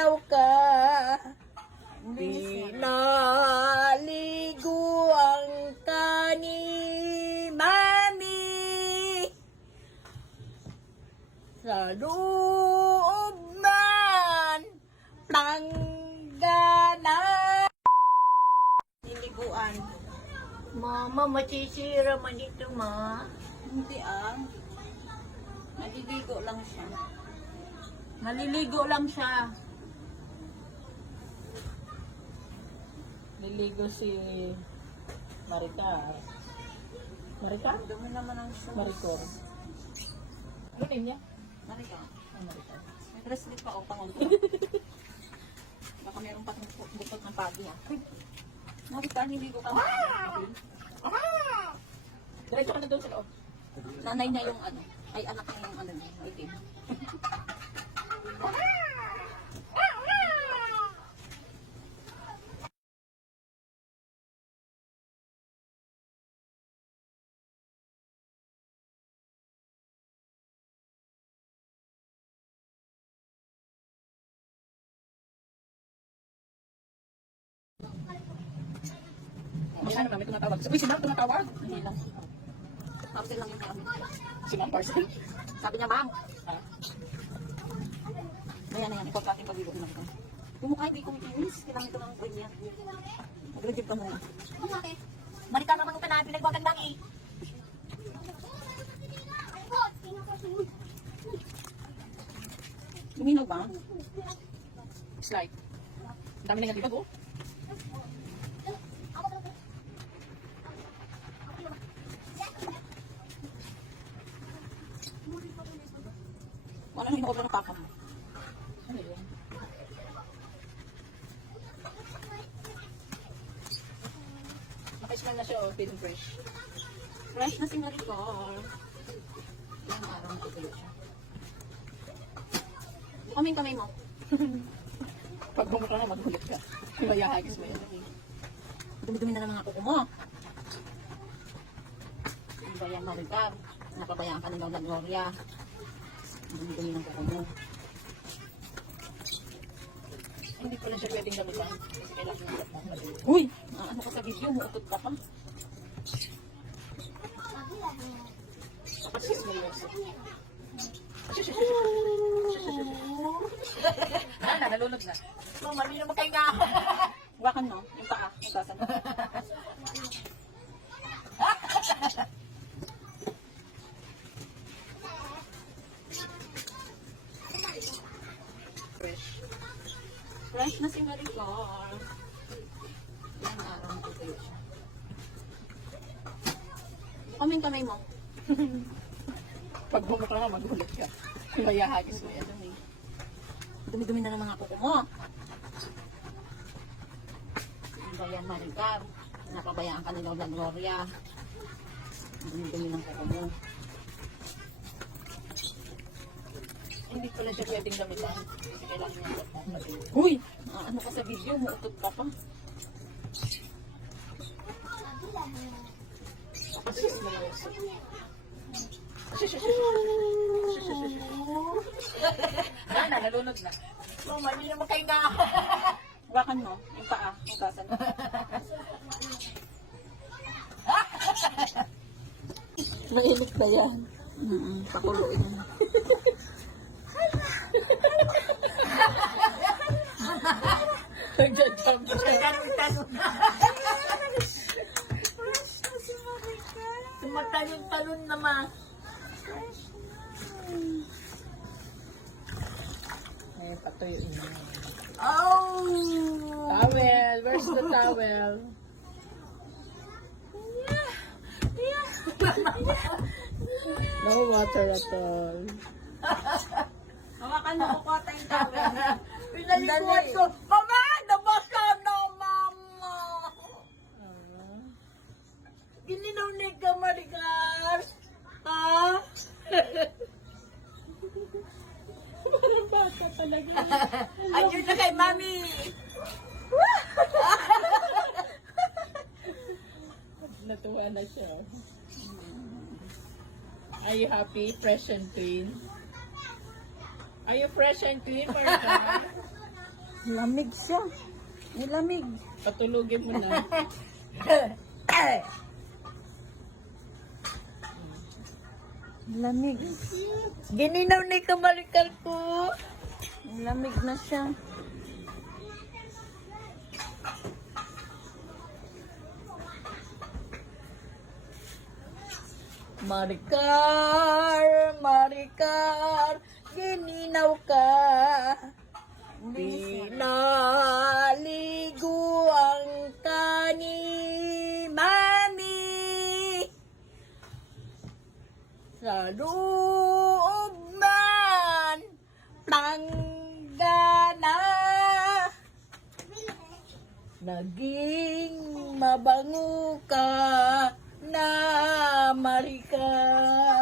malinaw ka. Pinaliguan ka ni Mami sa loob man Pangganan. Niliguan. Mama, masisira man ito, ma. Hindi maliligo lang siya. Maliligo lang siya. Liligo si Maricar. Maricar? Dumi naman ang shoes. Maricor. Ano name niya? Marika. Ah, Maricar. May bracelet pa o pangon. Baka meron pa bukod ng pagi ha. Marika, niligo ka. Diretso ka na doon sa loob. Nanay na yung ano. Ay, anak na yung ano. Itim. Masya naman, may tumatawag. Uy, si Ma'am tumatawag. Hindi lang. Parcel lang yung kami. Si Ma'am Parcel. Sabi niya, ma'am. Ah. Ayan. Ikaw sa ating pagligo din ako. Yung mukha hindi kumikinis. Kailangan ito ng brain niya. Mag-reject ka muna. Marika naman yung kanabi. Nagwagandang eh. Luminaw ba? Slide. Ang dami na nga dito, oh. Wala na yung over ng papa mo. Ano yun? Naka-smell na siya, oh. Feeling fresh. Fresh na si Maricor. Ilang araw na ito siya. Kaming kamay mo. Pag bumukha na, magulit ka. Ibayahagis mo yan. Dumi-dumi na ng mga kuko mo. Ano ba yan, Maricor? Napabayaan ka ng Lola Gloria. Dumi-dumi ng kuko mo. Hindi pala siya pwedeng gamitan. Kasi kailangan ng gamitan. Uy! Ano ka sa video mo? Utot ka pa. Kapag mo yun. Na, nalulog na. No, mali naman kayo nga. Wakan mo. Yung paa. Yung basa mo. Fresh. Fresh na si Maricor. Ilang araw na ito siya. Kaming kamay mo. Pag bumukha na, magulit ka. Ibayahagis mo yan. Dumi-dumi na ng mga kuko mo. Ano ba yan, Maricor? Napabayaan ka ni Lola Gloria. Dumi-dumi ng kuko mo. Hindi pala siya pwedeng gamitan. Kasi kailangan ng gamitan. Uy! Ano ka sa video mo? Utot ka pa. Assist mo yun. Na, nalulog na. No, mali naman kayo nga. Wakan mo. Yung paa. Yung basa mo. Mainit na yan. Pakuluin mo. Nagja-jump siya. Tumatalon-talon naman. Ngayon, patuyo niya. Oh! Towel! Where's the towel? No water at all. Hawakan mo ko tayong tawel. Pinaliguan ko. Mama! Nabasa na, mama! Gininaw ka, Maricar. Ha? Parang bata talaga. Ayun na kay mami. Natuwa na siya. Are you happy? Fresh and clean? Are you fresh and clean, Martha? Lamig siya. May lamig. Patulugin mo na. Lamig. Gininaw na kamarikal ko. Lamig na siya. Marikar, Marikar, gininaw ka. Pinaligo ang kani mami sa loob man planggana. Naging mabango ka na Marikar.